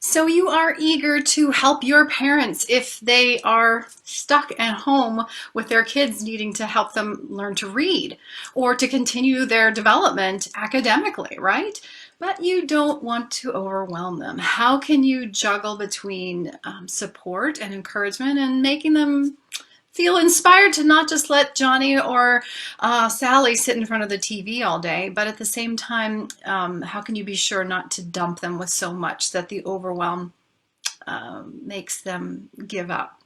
So you are eager to help your parents if they are stuck at home with their kids needing to help them learn to read or to continue their development academically, right? But you don't want to overwhelm them. How can you juggle between support and encouragement and making them feel inspired to not just let Johnny or Sally sit in front of the TV all day, but at the same time, how can you be sure not to dump them with so much that the overwhelm makes them give up?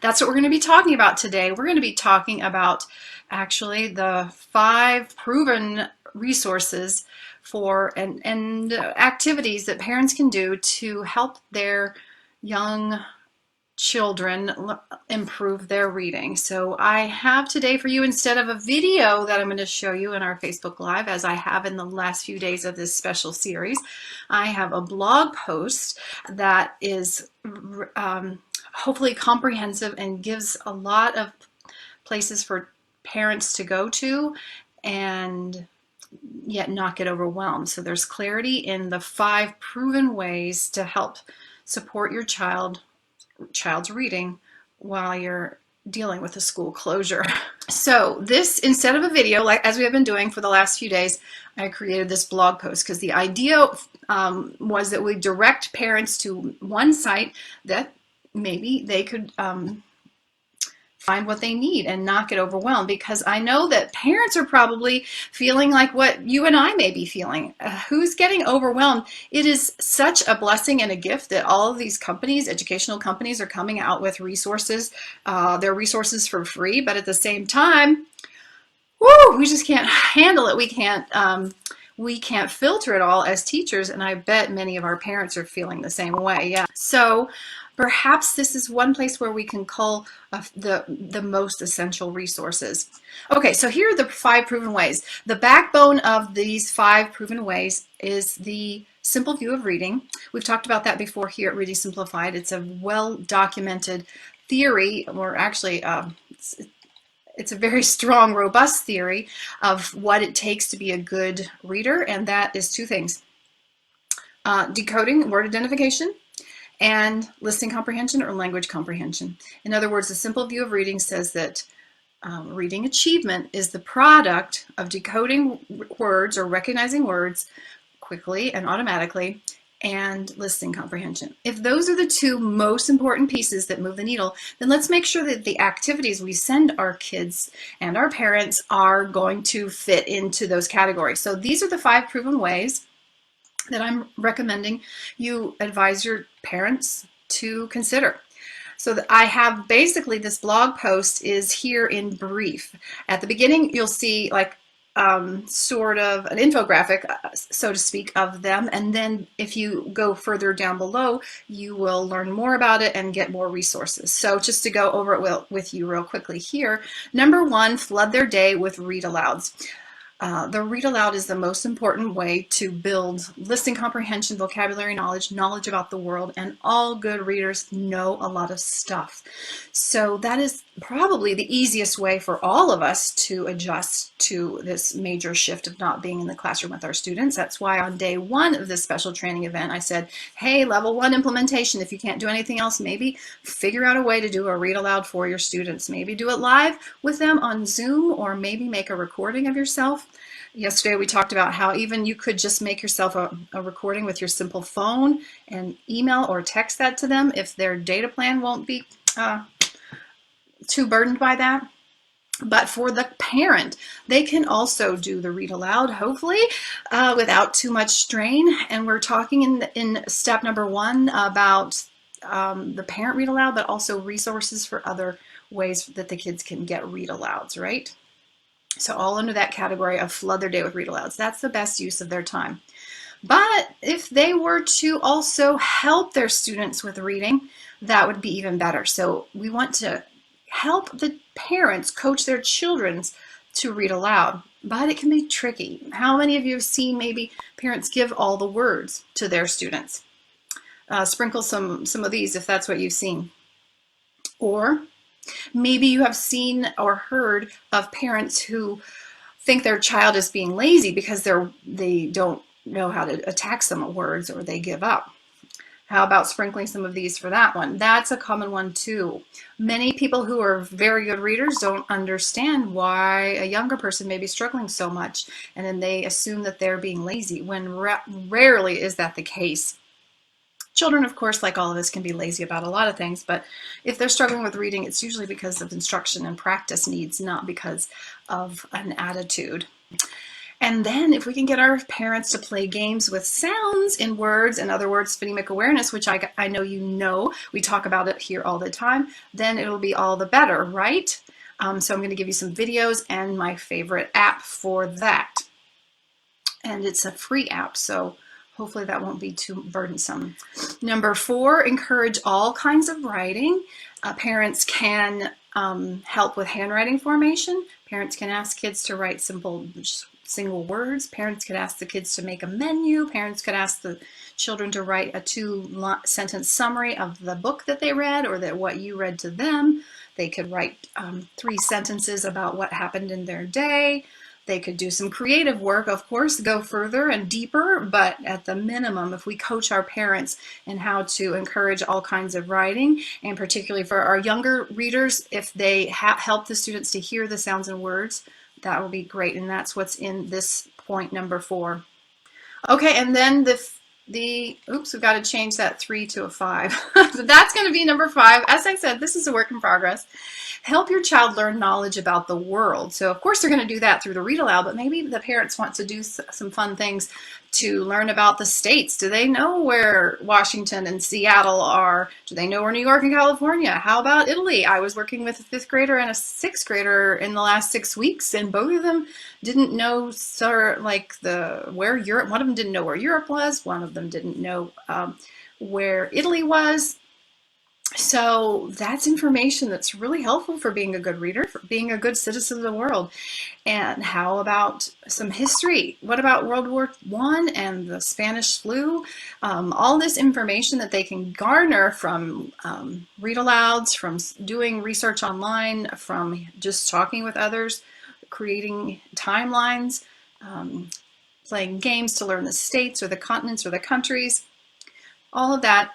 That's what we're going to be talking about today. We're going to be talking about actually the 5 proven resources for and activities that parents can do to help their young children improve their reading. So I have today for you, instead of a video that I'm going to show you in our Facebook Live, as I have in the last few days of this special series, I have a blog post that is hopefully comprehensive and gives a lot of places for parents to go to and yet not get overwhelmed. So there's clarity in the 5 proven ways to help support your child's reading while you're dealing with a school closure. So this, instead of a video, like as we have been doing for the last few days, I created this blog post because the idea was that we direct parents to one site that maybe they could find what they need and not get overwhelmed, because I know that parents are probably feeling like what you and I may be feeling. Who's getting overwhelmed? It is such a blessing and a gift that all of these companies, educational companies, are coming out with resources. They're resources for free, but at the same time, whoo, we just can't handle it. We can't filter it all as teachers, and I bet many of our parents are feeling the same way. Yeah. So perhaps this is one place where we can cull the most essential resources. Okay, so here are the 5 proven ways. The backbone of these 5 proven ways is the simple view of reading. We've talked about that before here at Reading Simplified. It's a well-documented theory, or actually it's a very strong, robust theory of what it takes to be a good reader, and that is 2 things. Decoding word identification and listening comprehension or language comprehension. In other words, the simple view of reading says that reading achievement is the product of decoding words or recognizing words quickly and automatically, and listening comprehension. If those are the 2 most important pieces that move the needle, then let's make sure that the activities we send our kids and our parents are going to fit into those categories. So these are the 5 proven ways that I'm recommending you advise your parents to consider. So I have basically, this blog post is here in brief. At the beginning, you'll see like sort of an infographic, so to speak, of them. And then if you go further down below, you will learn more about it and get more resources. So just to go over it with you real quickly here. Number 1, flood their day with read alouds. The read aloud is the most important way to build listening comprehension, vocabulary knowledge about the world, and all good readers know a lot of stuff. So that is probably the easiest way for all of us to adjust to this major shift of not being in the classroom with our students. That's why on day 1 of this special training event, I said, hey, level 1 implementation, if you can't do anything else, maybe figure out a way to do a read aloud for your students. Maybe do it live with them on Zoom, or maybe make a recording of yourself. Yesterday we talked about how even you could just make yourself a recording with your simple phone and email or text that to them if their data plan won't be too burdened by that. But for the parent, they can also do the read aloud, hopefully, without too much strain. And we're talking in step number 1 about the parent read aloud, but also resources for other ways that the kids can get read alouds, right? So all under that category of flood their day with read alouds. That's the best use of their time. But if they were to also help their students with reading, that would be even better. So we want to help the parents coach their children to read aloud, but it can be tricky. How many of you have seen maybe parents give all the words to their students? Sprinkle some of these if that's what you've seen. Or maybe you have seen or heard of parents who think their child is being lazy because they don't know how to attack some words, or they give up. How about sprinkling some of these for that one? That's a common one too. Many people who are very good readers don't understand why a younger person may be struggling so much, and then they assume that they're being lazy, when rarely is that the case. Children, of course, like all of us, can be lazy about a lot of things, but if they're struggling with reading, it's usually because of instruction and practice needs, not because of an attitude. And then if we can get our parents to play games with sounds in words, in other words, phonemic awareness, which I know, we talk about it here all the time, then it'll be all the better, right? So I'm going to give you some videos and my favorite app for that. And it's a free app, so hopefully that won't be too burdensome. Number 4, encourage all kinds of writing. Parents can help with handwriting formation. Parents can ask kids to write simple single words. Parents could ask the kids to make a menu. Parents could ask the children to write a 2-sentence summary of the book that they read, or that what you read to them. They could write 3 sentences about what happened in their day. They could do some creative work, of course, go further and deeper, but at the minimum, if we coach our parents in how to encourage all kinds of writing, and particularly for our younger readers, if they help the students to hear the sounds and words, that will be great. And that's what's in this point number 4. Okay, and then oops, we've got to change that 3 to a 5. So that's going to be number 5. As I said, this is a work in progress. Help your child learn knowledge about the world. So of course they're going to do that through the read aloud, but maybe the parents want to do some fun things to learn about the states. Do they know where Washington and Seattle are? Do they know where New York and California? How about Italy? I was working with a 5th grader and a 6th grader in the last 6 weeks, and both of them didn't know where Europe. One of them didn't know where Europe was. One of them didn't know where Italy was. So that's information that's really helpful for being a good reader, for being a good citizen of the world. And how about some history? What about World War I and the Spanish flu? All this information that they can garner from read alouds, from doing research online, from just talking with others, creating timelines, playing games to learn the states or the continents or the countries. All of that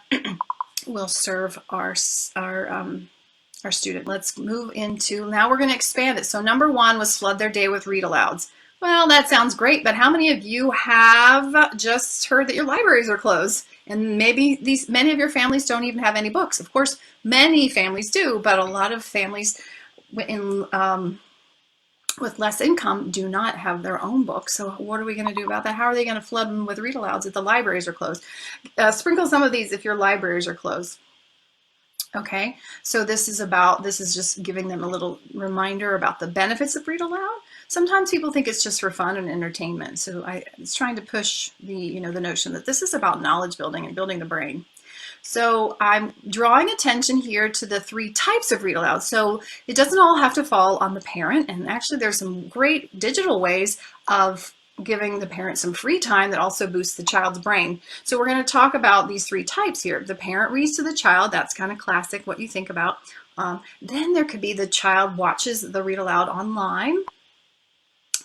will serve our student. Let's move into, now we're going to expand it. So number 1 was flood their day with read alouds. Well, that sounds great, but how many of you have just heard that your libraries are closed? And maybe many of your families don't even have any books. Of course, many families do, but a lot of families with less income do not have their own books. So what are we going to do about that? How are they going to flood them with read alouds if the libraries are closed? Sprinkle some of these if your libraries are closed. Okay, so this is just giving them a little reminder about the benefits of read aloud. Sometimes people think it's just for fun and entertainment. So it's trying to push the notion that this is about knowledge building and building the brain. So I'm drawing attention here to the 3 types of read aloud. So it doesn't all have to fall on the parent. And actually there's some great digital ways of giving the parent some free time that also boosts the child's brain. So we're going to talk about these 3 types here. The parent reads to the child. That's kind of classic, what you think about. Then there could be the child watches the read aloud online,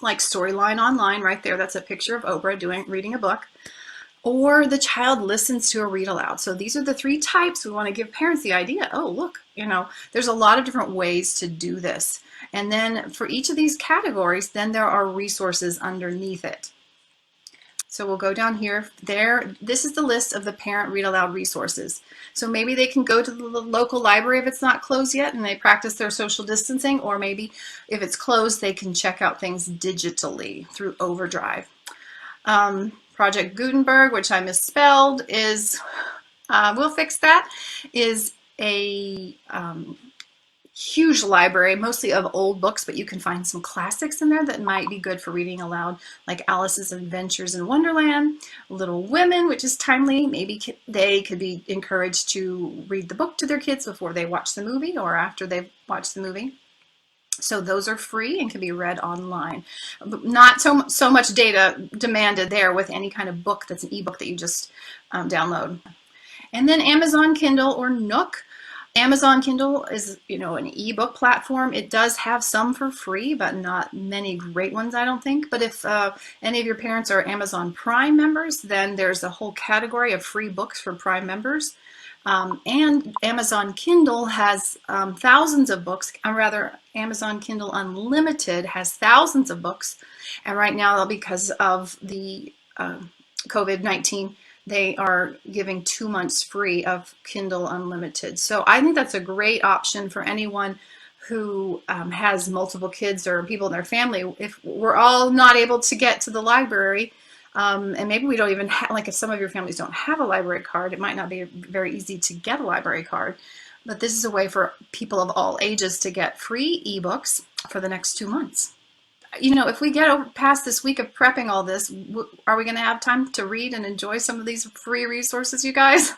like Storyline Online right there. That's a picture of Oprah reading a book. Or the child listens to a read aloud. So these are the 3 types. We want to give parents the idea, oh, look, there's a lot of different ways to do this. And then for each of these categories, then there are resources underneath it. So we'll go down here. This is the list of the parent read aloud resources. So maybe they can go to the local library if it's not closed yet and they practice their social distancing, or maybe if it's closed, they can check out things digitally through Overdrive. Project Gutenberg, which I misspelled, we'll fix that, is a huge library, mostly of old books, but you can find some classics in there that might be good for reading aloud, like Alice's Adventures in Wonderland, Little Women, which is timely. Maybe they could be encouraged to read the book to their kids before they watch the movie or after they've watched the movie. So those are free and can be read online. Not so much data demanded there with any kind of book that's an ebook that you just download. And then Amazon Kindle or Nook. Amazon Kindle is, an ebook platform. It does have some for free, but not many great ones, I don't think. But if any of your parents are Amazon Prime members, then there's a whole category of free books for Prime members. And Amazon Kindle has thousands of books, or rather, Amazon Kindle Unlimited has thousands of books. And right now, because of the COVID-19, they are giving 2 months free of Kindle Unlimited. So I think that's a great option for anyone who has multiple kids or people in their family. If we're all not able to get to the library, and maybe we don't even have, like if some of your families don't have a library card, it might not be very easy to get a library card. But this is a way for people of all ages to get free ebooks for the next 2 months. If we get past this week of prepping all this, are we going to have time to read and enjoy some of these free resources, you guys?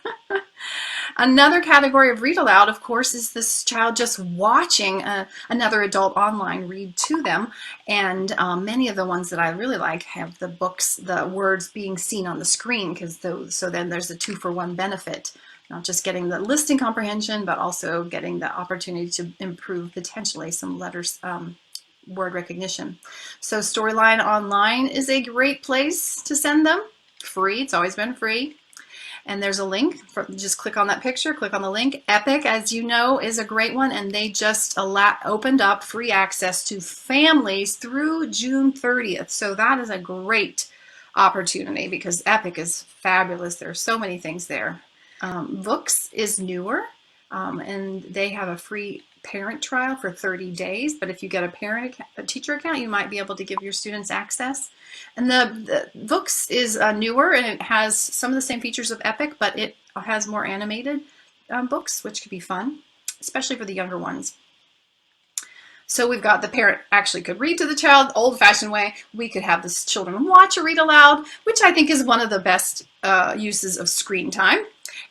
Another category of read aloud, of course, is this child just watching another adult online read to them. And many of the ones that I really like have the words being seen on the screen, so then there's a 2-for-1 benefit. Not just getting the listening comprehension, but also getting the opportunity to improve potentially some letters, word recognition. So Storyline Online is a great place to send them. Free, it's always been free. And there's a link, just click on that picture, click on the link. Epic, as you know, is a great one, and they just opened up free access to families through June 30th. So that is a great opportunity because Epic is fabulous. There are so many things there. Books is newer, and they have a free parent trial for 30 days, but if you get a teacher account, you might be able to give your students access. And the Books is newer, and it has some of the same features of Epic, but it has more animated books, which could be fun, especially for the younger ones. So we've got the parent actually could read to the child, old-fashioned way. We could have the children watch or read aloud, which I think is one of the best uses of screen time.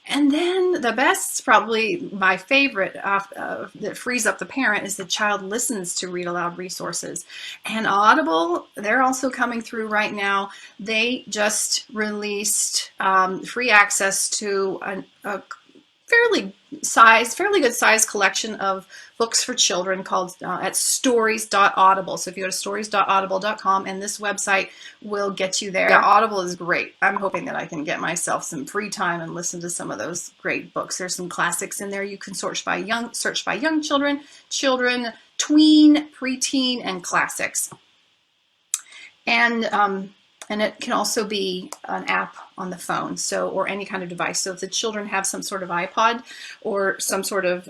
And then the best, probably my favorite, that frees up the parent is the child listens to read aloud resources. And Audible, they're also coming through right now. They just released free access to a fairly good size collection of books for children called at stories.audible. So if you go to stories.audible.com, and this website will get you there. Yeah, Audible is great. I'm hoping that I can get myself some free time and listen to some of those great books. There's some classics in there. You can search by young children, tween, preteen, and classics. And it can also be an app on the phone, or any kind of device. So if the children have some sort of iPod or some sort of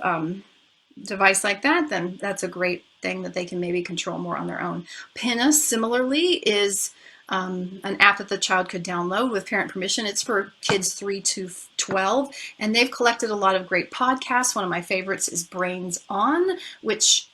device like that, then that's a great thing that they can maybe control more on their own. Pinna, similarly, is an app that the child could download with parent permission. It's for kids 3 to 12, and they've collected a lot of great podcasts. One of my favorites is Brains On, which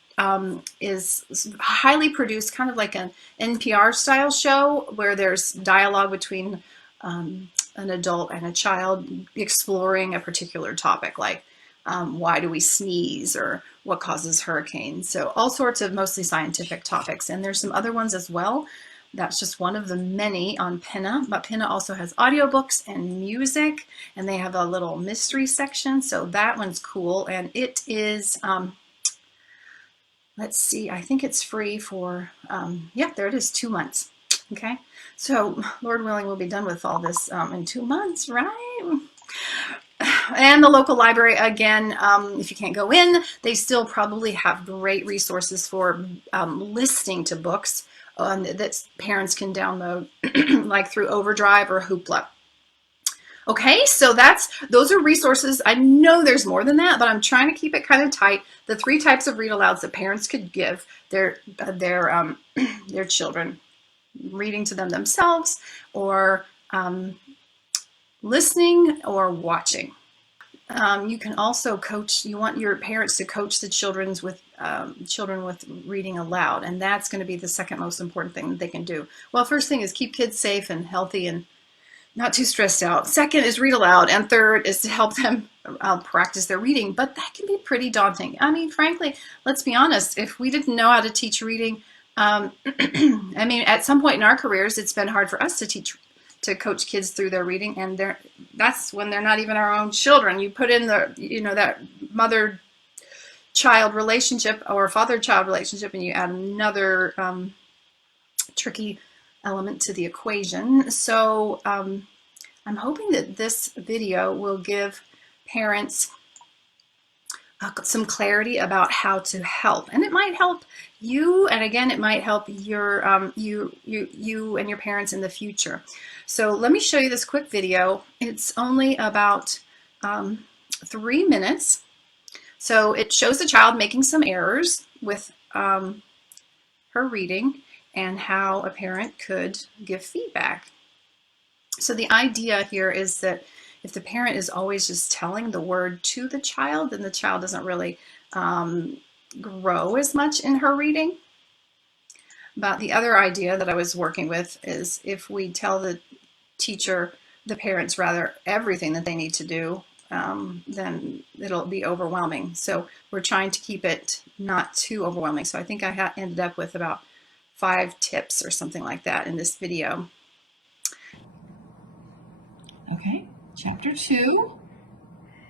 is highly produced, kind of like an NPR style show where there's dialogue between an adult and a child exploring a particular topic, like why do we sneeze, or what causes hurricanes. So all sorts of mostly scientific topics. And there's some other ones as well. That's just one of the many on Pinna, but Pinna also has audiobooks and music, and they have a little mystery section. So that one's cool. And it is, let's see, I think it's free for, yeah, there it is, 2 months. Okay, so Lord willing, we'll be done with all this in 2 months, right? And the local library, again, if you can't go in, they still probably have great resources for listening to books that parents can download, like through Overdrive or Hoopla. Okay, so those are resources. I know there's more than that, but I'm trying to keep it kind of tight. The 3 types of read alouds that parents could give their children: reading to them themselves, or listening, or watching. You can also coach. You want your parents to coach the children with reading aloud, and that's going to be the second most important thing that they can do. Well, first thing is keep kids safe and healthy and not too stressed out. Second is read aloud, and third is to help them practice their reading. But that can be pretty daunting. I mean, frankly, let's be honest. If we didn't know how to teach reading, I mean, at some point in our careers, it's been hard for us to coach kids through their reading, and that's when they're not even our own children. You put in that mother-child relationship or father-child relationship, and you add another tricky element to the equation. So I'm hoping that this video will give parents some clarity about how to help, and it might help you, and again, it might help your you and your parents in the future. So let me show you this quick video. It's only about 3 minutes. So it shows the child making some errors with her reading and how a parent could give feedback. So the idea here is that if the parent is always just telling the word to the child, then the child doesn't really grow as much in her reading. But the other idea that I was working with is if we tell the teacher, the parents rather, everything that they need to do, then it'll be overwhelming. So we're trying to keep it not too overwhelming. So I think I ended up with about 5 tips or something like that in this video. Okay, chapter 2.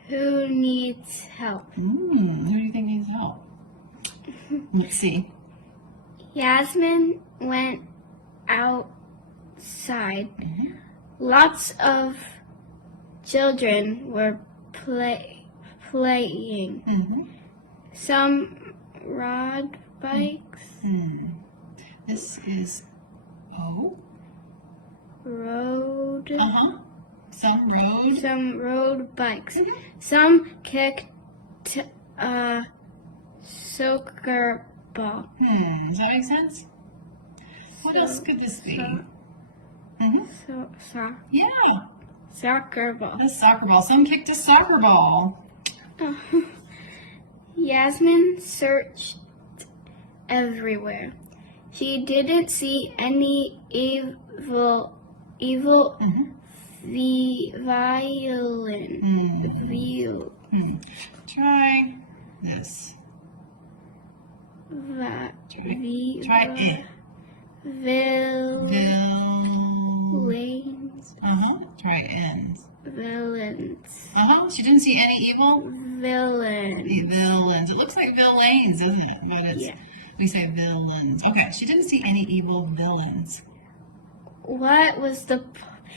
Who needs help? Who do you think needs help? Let's see. Yasmin went outside. Lots of children were playing. Some rode bikes. This is O. Road. Some rode bikes. Some kicked a soccer ball. Does that make sense? What else could this be? Yeah. Soccer ball. A soccer ball. Some kicked a soccer ball. Yasmin searched everywhere. She didn't see any evil violin. Try this. Try it. Villains. Try ends. Villains. She didn't see any evil Villains. villains. It looks like villains, doesn't it? But it's we say villains. Okay, she didn't see any evil villains. What was the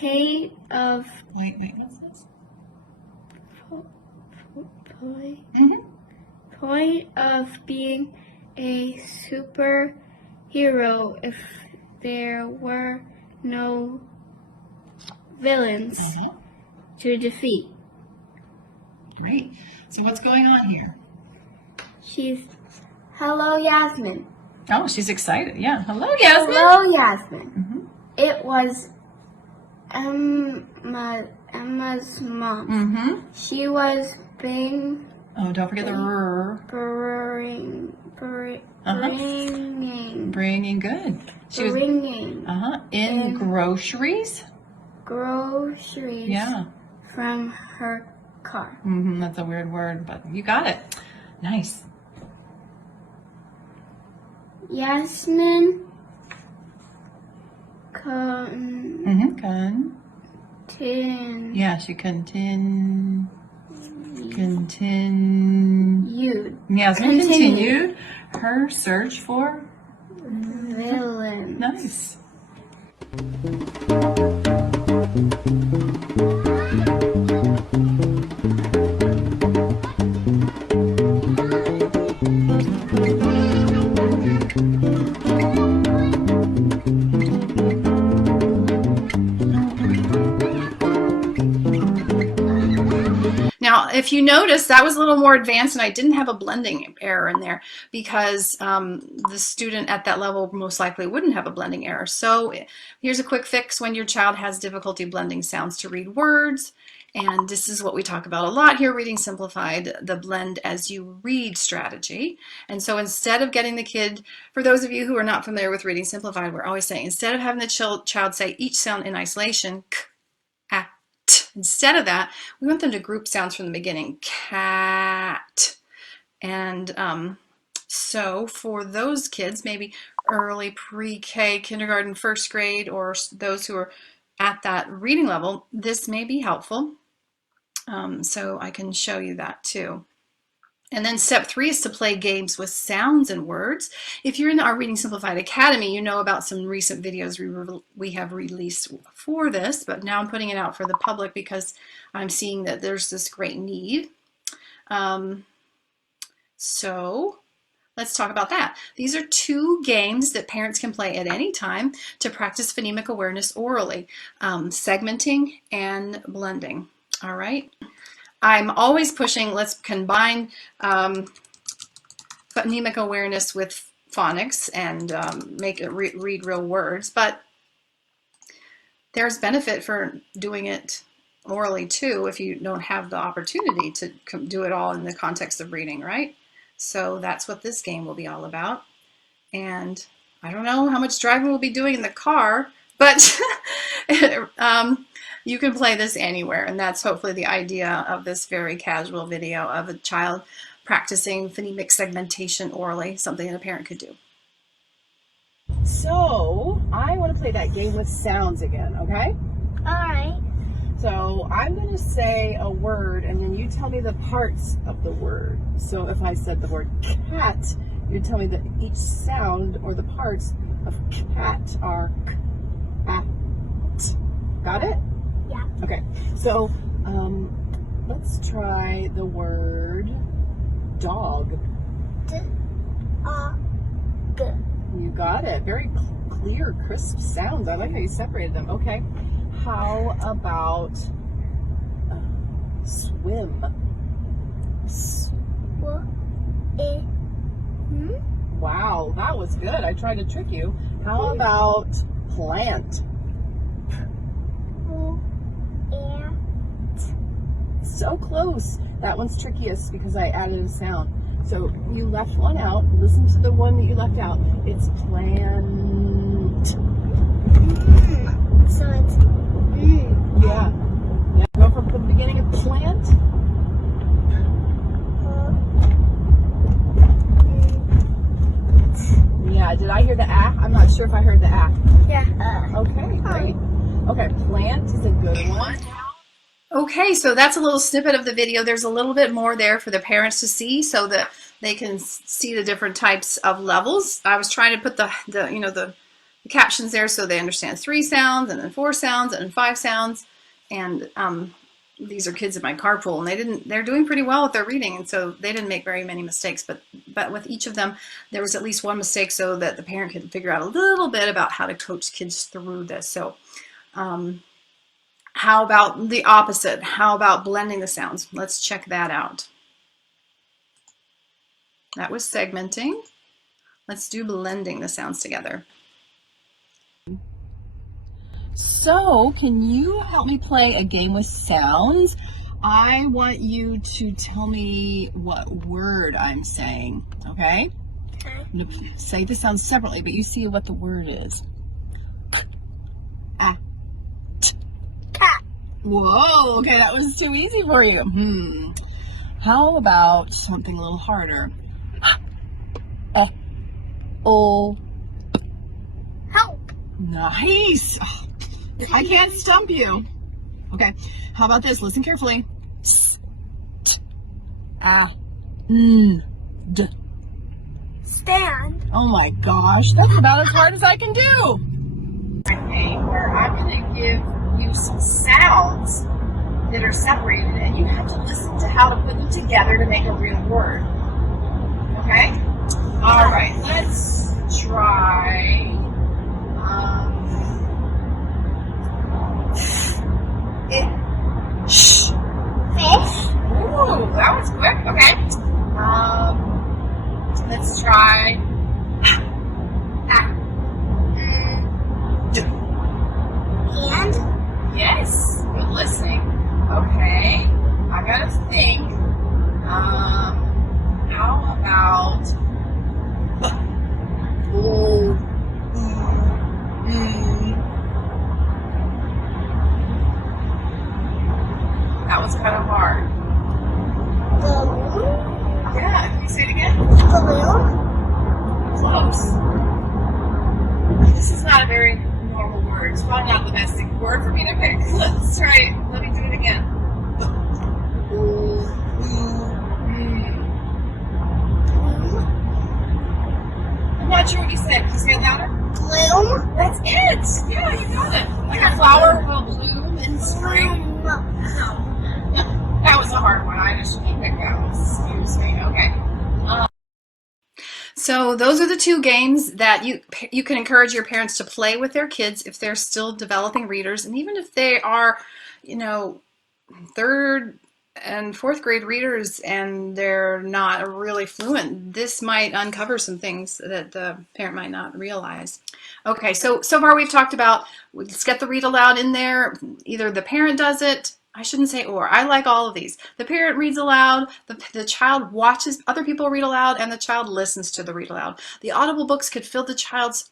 point of Wait, what's this? Point of being a superhero if there were no villains to defeat? Great. So what's going on here? Hello, Yasmin. Oh, she's excited. Yeah. Hello, Yasmin. Hello, Yasmin. It was Emma's mom. She was being. Oh, don't forget the bringing good. She was in groceries. Groceries. Yeah. From her car. That's a weird word, but you got it. Nice. Yasmin Yeah, she continued. Yasmin continued her search for villains. Nice. Now, if you notice, that was a little more advanced and I didn't have a blending error in there because the student at that level most likely wouldn't have a blending error. So here's a quick fix when your child has difficulty blending sounds to read words. And this is what we talk about a lot here, Reading Simplified, the blend as you read strategy. And so instead of getting the kid, for those of you who are not familiar with Reading Simplified, we're always saying, instead of having the child say each sound in isolation, k, a, t, instead of that, we want them to group sounds from the beginning, cat. And so for those kids, maybe early pre-K, kindergarten, first grade, or those who are at that reading level, this may be helpful. So I can show you that too. And then step 3 is to play games with sounds and words. If you're in our Reading Simplified Academy, you know about some recent videos we have released for this, but now I'm putting it out for the public because I'm seeing that there's this great need. So let's talk about that. These are 2 games that parents can play at any time to practice phonemic awareness orally, segmenting and blending. All right. I'm always pushing, let's combine phonemic awareness with phonics and make it read real words, but there's benefit for doing it orally too if you don't have the opportunity to do it all in the context of reading, right? So that's what this game will be all about. And I don't know how much driving we'll be doing in the car, but you can play this anywhere, and that's hopefully the idea of this very casual video of a child practicing phonemic segmentation orally, something that a parent could do. So, I want to play that game with sounds again, okay? Alright. So, I'm going to say a word, and then you tell me the parts of the word. So, if I said the word cat, you tell me that each sound or the parts of cat are cat. Got it? Yeah. Okay. So, let's try the word dog. G. You got it. Very clear, crisp sounds. I like how you separated them. Okay. How about swim? Wow, that was good. I tried to trick you. How about plant? So close. That one's trickiest because I added a sound. So you left one out. Listen to the one that you left out. It's plant. So it's Yeah. Yeah. Go from the beginning of plant. Yeah. Did I hear the ah? I'm not sure if I heard the ah. yeah. Okay, great. Okay, plant is a good one. Okay, so that's a little snippet of the video. There's a little bit more there for the parents to see so that they can see the different types of levels. I was trying to put the captions there so they understand 3 sounds and then 4 sounds and then 5 sounds. And these are kids in my carpool, and they're doing pretty well with their reading, and so they didn't make very many mistakes. But with each of them, there was at least one mistake so that the parent could figure out a little bit about how to coach kids through this. So how about the opposite? How about blending the sounds? Let's check that out. That was segmenting. Let's do blending the sounds together. So, can you help me play a game with sounds? I want you to tell me what word I'm saying, okay? Okay. I'm going to say the sounds separately, but you see what the word is. Ah. Cat. Whoa, okay, that was too easy for you. How about something a little harder? Oh. Help. Nice. I can't stump you. Okay, how about this? Listen carefully. S, t, a, n, d. Stand. Oh my gosh, that's about as hard as I can do. Okay, where I'm going to give you some sounds that are separated, and you have to listen to how to put them together to make a real word. Okay? All right, let's try. Fish. Ooh, that was quick. Okay. Let's try. Hand. Yes, good listening. Okay, I gotta think. How about? Oh. That was kind of hard. Balloon. Yeah, can you say it again? Balloon. Close. This is not a very normal word. It's probably not the best word for me to pick. Let's try it. Let me do it again. it. Yeah, you got it. Like a flower will bloom in spring. No. That was a hard one. I just picked that one. Excuse me. Okay. So those are the two games that you can encourage your parents to play with their kids if they're still developing readers, and even if they are, you know, third and fourth grade readers and they're not really fluent, this might uncover some things that the parent might not realize. Okay, so far we've talked about, let's get the read aloud in there. Either the parent does it, I shouldn't say or, I like all of these. The parent reads aloud, the child watches other people read aloud, and the child listens to the read aloud. The audible books could fill the child's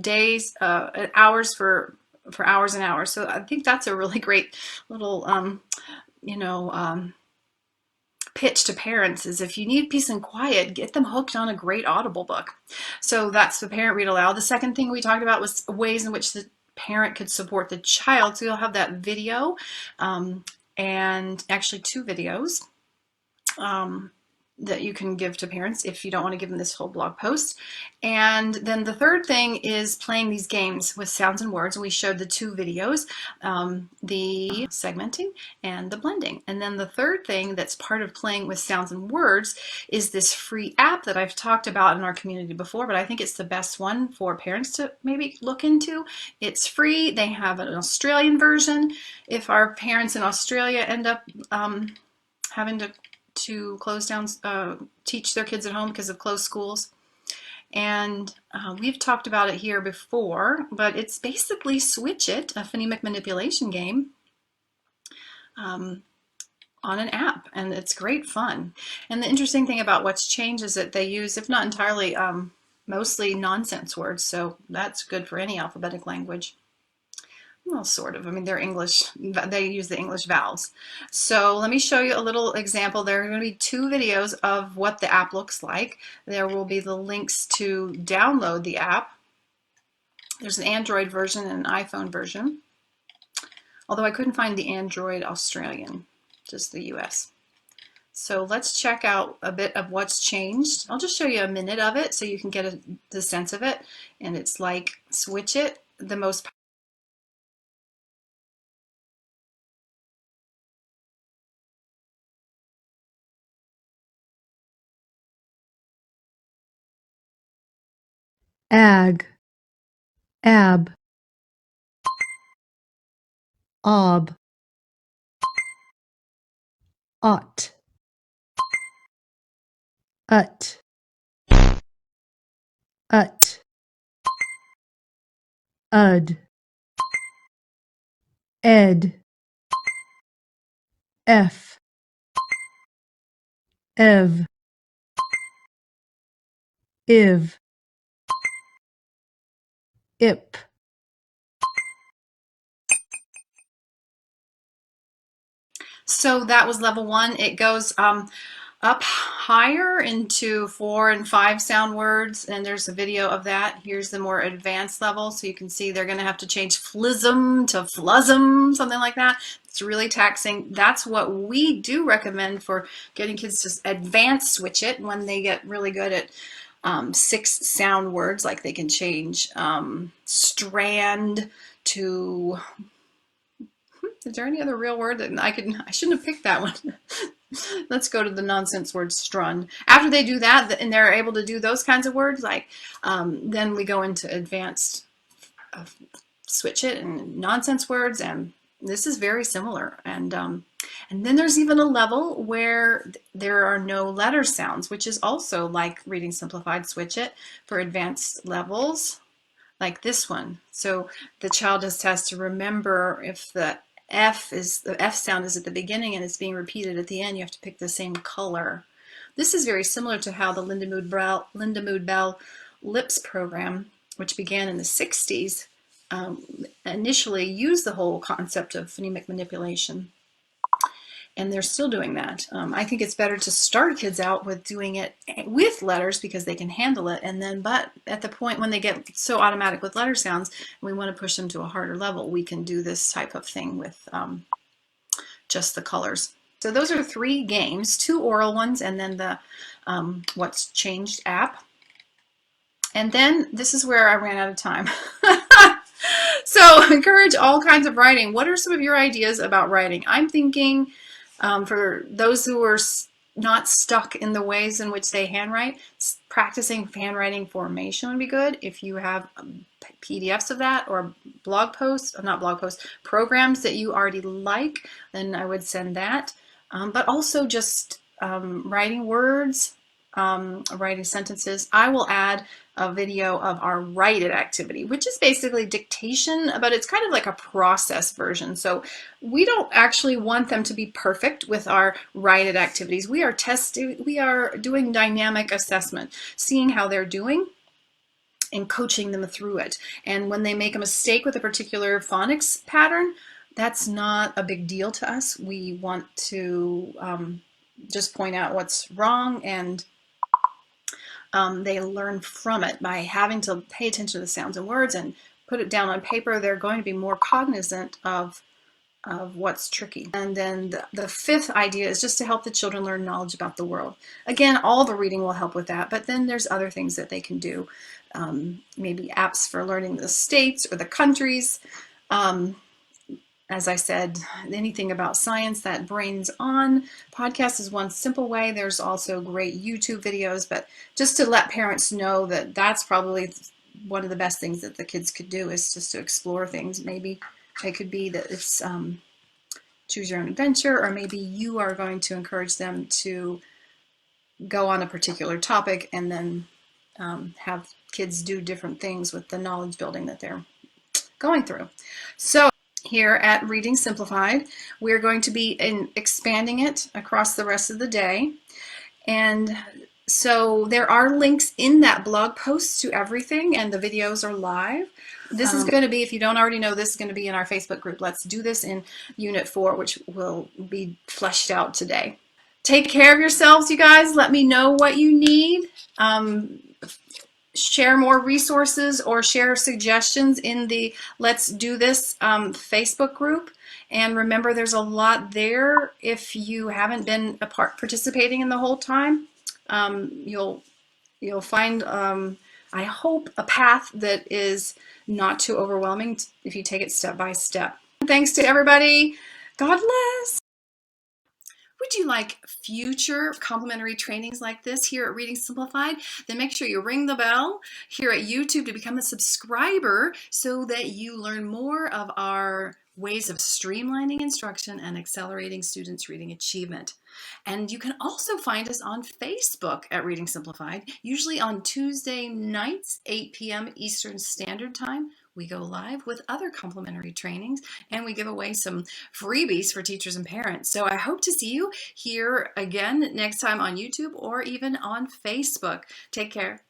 days, hours for hours and hours. So I think that's a really great little pitch to parents, is if you need peace and quiet, get them hooked on a great audible book. So that's the parent read aloud. The second thing we talked about was ways in which the parent could support the child. So you'll have that video, and actually two videos that you can give to parents if you don't want to give them this whole blog post. And then the third thing is playing these games with sounds and words. And we showed the two videos, the segmenting and the blending. And then the third thing that's part of playing with sounds and words is this free app that I've talked about in our community before, but I think it's the best one for parents to maybe look into. It's free. They have an Australian version. If our parents in Australia end up having to close down, teach their kids at home because of closed schools. And we've talked about it here before, but it's basically Switch It, a phonemic manipulation game on an app, and it's great fun. And the interesting thing about what's changed is that they use, if not entirely, mostly nonsense words, so that's good for any alphabetic language. Well, sort of. I mean, they're English. They use the English vowels. So let me show you a little example. There are going to be two videos of what the app looks like. There will be the links to download the app. There's an Android version and an iPhone version, although I couldn't find the Android Australian, just the US. So let's check out a bit of what's changed. I'll just show you a minute of it so you can get the sense of it. And it's like Switch It, the most ag, ab, ob, ot, ut, ud, ed, f, ev, iv, ip. So that was level one. It goes up higher into 4 and 5 sound words, and there's a video of that. Here's the more advanced level, so you can see they're going to have to change flism to fluzzum, something like that. It's really taxing. That's what we do recommend for getting kids to advance Switch It when they get really good at 6 sound words, like they can change strand to, is there any other real word that I shouldn't have picked that one. Let's go to the nonsense word strund. After they do that and they're able to do those kinds of words, like then we go into advanced Switch It and nonsense words, and this is very similar. And then there's even a level where there are no letter sounds, which is also like Reading Simplified Switch It for advanced levels, like this one. So the child just has to remember if the F sound is at the beginning and it's being repeated at the end, you have to pick the same color. This is very similar to how the Linda Mood Bell LIPS program, which began in the 60s, initially used the whole concept of phonemic manipulation. And they're still doing that. I think it's better to start kids out with doing it with letters because they can handle it. And then, but at the point when they get so automatic with letter sounds, and we want to push them to a harder level, we can do this type of thing with just the colors. So those are 3 games, 2 oral ones, and then the What's Changed app. And then this is where I ran out of time. So encourage all kinds of writing. What are some of your ideas about writing? I'm thinking for those who are not stuck in the ways in which they handwrite, practicing handwriting formation would be good. If you have PDFs of that or blog posts, not blog posts, programs that you already like, then I would send that. But also just writing words, writing sentences. I will add a video of our write it activity, which is basically dictation, but it's kind of like a process version. So we don't actually want them to be perfect with our write it activities. We are doing dynamic assessment, seeing how they're doing and coaching them through it. And when they make a mistake with a particular phonics pattern, that's not a big deal to us. We want to just point out what's wrong, and they learn from it by having to pay attention to the sounds and words and put it down on paper. They're going to be more cognizant of what's tricky. And then the fifth idea is just to help the children learn knowledge about the world. Again, all the reading will help with that, but then there's other things that they can do. Maybe apps for learning the states or the countries. As I said, anything about science that Brains On podcast is one simple way. There's also great YouTube videos, but just to let parents know that that's probably one of the best things that the kids could do is just to explore things. Maybe it could be that it's choose your own adventure, or maybe you are going to encourage them to go on a particular topic and then have kids do different things with the knowledge building that they're going through. So here at Reading Simplified, we're going to be expanding it across the rest of the day. And so there are links in that blog post to everything, and the videos are live. This is going to be, if you don't already know, this is going to be in our Facebook group. Let's do this in Unit 4, which will be fleshed out today. Take care of yourselves, you guys. Let me know what you need. Share more resources or share suggestions in the Let's Do This Facebook group. And remember, there's a lot there. If you haven't been participating in the whole time, you'll find, I hope, a path that is not too overwhelming if you take it step by step. Thanks to everybody. God bless. Would you like future complimentary trainings like this here at Reading Simplified? Then make sure you ring the bell here at YouTube to become a subscriber so that you learn more of our ways of streamlining instruction and accelerating students' reading achievement. And you can also find us on Facebook at Reading Simplified, usually on Tuesday nights, 8 p.m. Eastern Standard Time. We go live with other complimentary trainings, and we give away some freebies for teachers and parents. So I hope to see you here again next time on YouTube or even on Facebook. Take care.